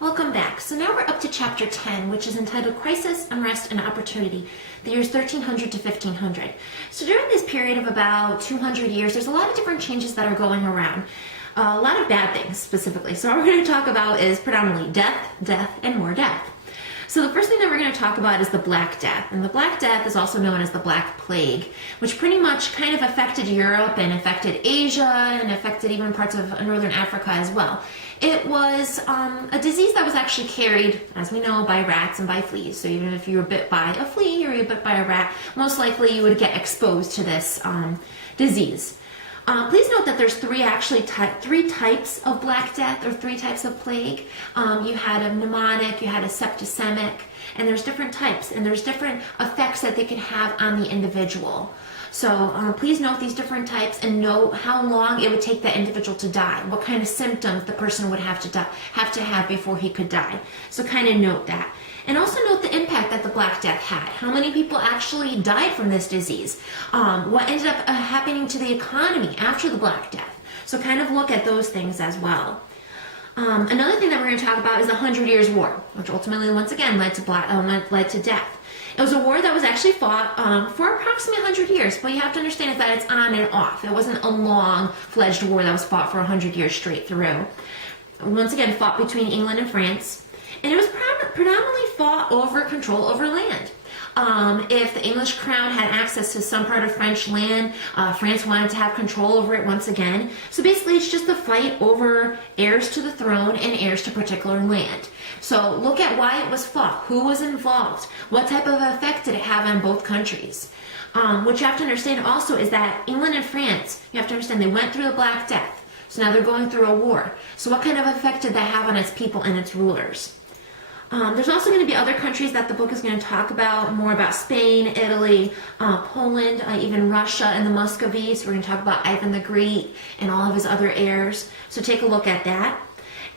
Welcome back. So now we're up to chapter 10, which is entitled Crisis, Unrest, and Opportunity, the years 1300 to 1500. So during this period of about 200 years, there's a lot of different changes that are going around. A lot of bad things specifically. So what we're going to talk about is predominantly death, and more death. So the first thing that we're going to talk about is the Black Death. And the Black Death is also known as the Black Plague, which pretty much kind of affected Europe and affected Asia and affected even parts of northern Africa as well. It was a disease that was actually carried, as we know, by rats and by fleas. So even if you were bit by a flea or you were bit by a rat, most likely you would get exposed to this disease. Please note that there's three types of Black Death, or three types of plague. You had a pneumonic, you had a septicemic, and there's different types, and there's different effects that they can have on the individual. So please note these different types and note how long it would take that individual to die, what kind of symptoms the person would have to have before he could die. So kind of note that. And also note the impact that the Black Death had. How many people actually died from this disease? What ended up happening to the economy after the Black Death? So kind of look at those things as well. Another thing that we're going to talk about is the 100 Years' War, which ultimately, once again, led to death. It was a war that was actually fought for approximately 100 years, but you have to understand is that it's on and off. It wasn't a long-fledged war that was fought for 100 years straight through. Once again, fought between England and France. And it was predominantly fought over control over land. If the English crown had access to some part of French land, France wanted to have control over it once again. So basically it's just a fight over heirs to the throne and heirs to particular land. So look at why it was fought, who was involved, what type of effect did it have on both countries. What you have to understand also is that England and France, you have to understand they went through the Black Death. So now they're going through a war. So what kind of effect did that have on its people and its rulers? There's also going to be other countries that the book is going to talk about, more about Spain, Italy, Poland, even Russia and the Muscovites. So we're going to talk about Ivan the Great and all of his other heirs. So take a look at that.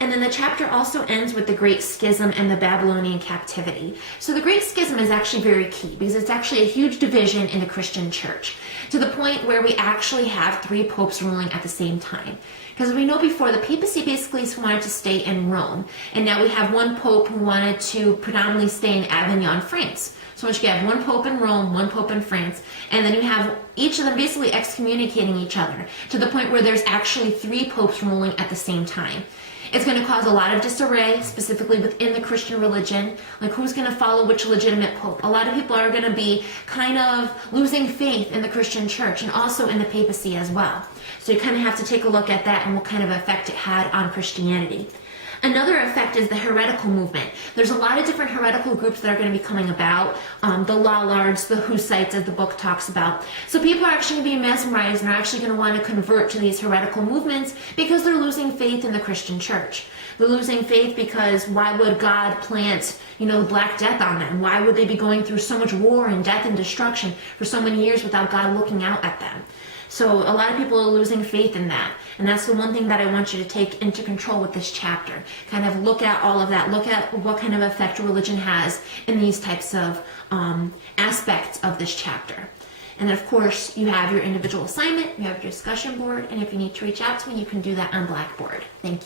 And then the chapter also ends with the Great Schism and the Babylonian captivity. So the Great Schism is actually very key because it's actually a huge division in the Christian church to the point where we actually have three popes ruling at the same time. Because we know before, the papacy basically wanted to stay in Rome. And now we have one pope who wanted to predominantly stay in Avignon, France. So once you have one pope in Rome, one pope in France, and then you have each of them basically excommunicating each other to the point where there's actually three popes ruling at the same time. It's going to cause a lot of disarray, specifically within the Christian religion, like who's going to follow which legitimate pope. A lot of people are going to be kind of losing faith in the Christian church and also in the papacy as well. So you kind of have to take a look at that and what kind of effect it had on Christianity. Another effect is the heretical movement. There's a lot of different heretical groups that are going to be coming about. The Lollards, the Hussites, as the book talks about. So people are actually going to be mesmerized and are actually going to want to convert to these heretical movements because they're losing faith in the Christian church. They're losing faith because why would God plant, the Black Death on them? Why would they be going through so much war and death and destruction for so many years without God looking out at them? So a lot of people are losing faith in that. And that's the one thing that I want you to take into control with this chapter. Kind of look at all of that. Look at what kind of effect religion has in these types of aspects of this chapter. And then, of course, you have your individual assignment, you have your discussion board, and if you need to reach out to me, you can do that on Blackboard. Thank you.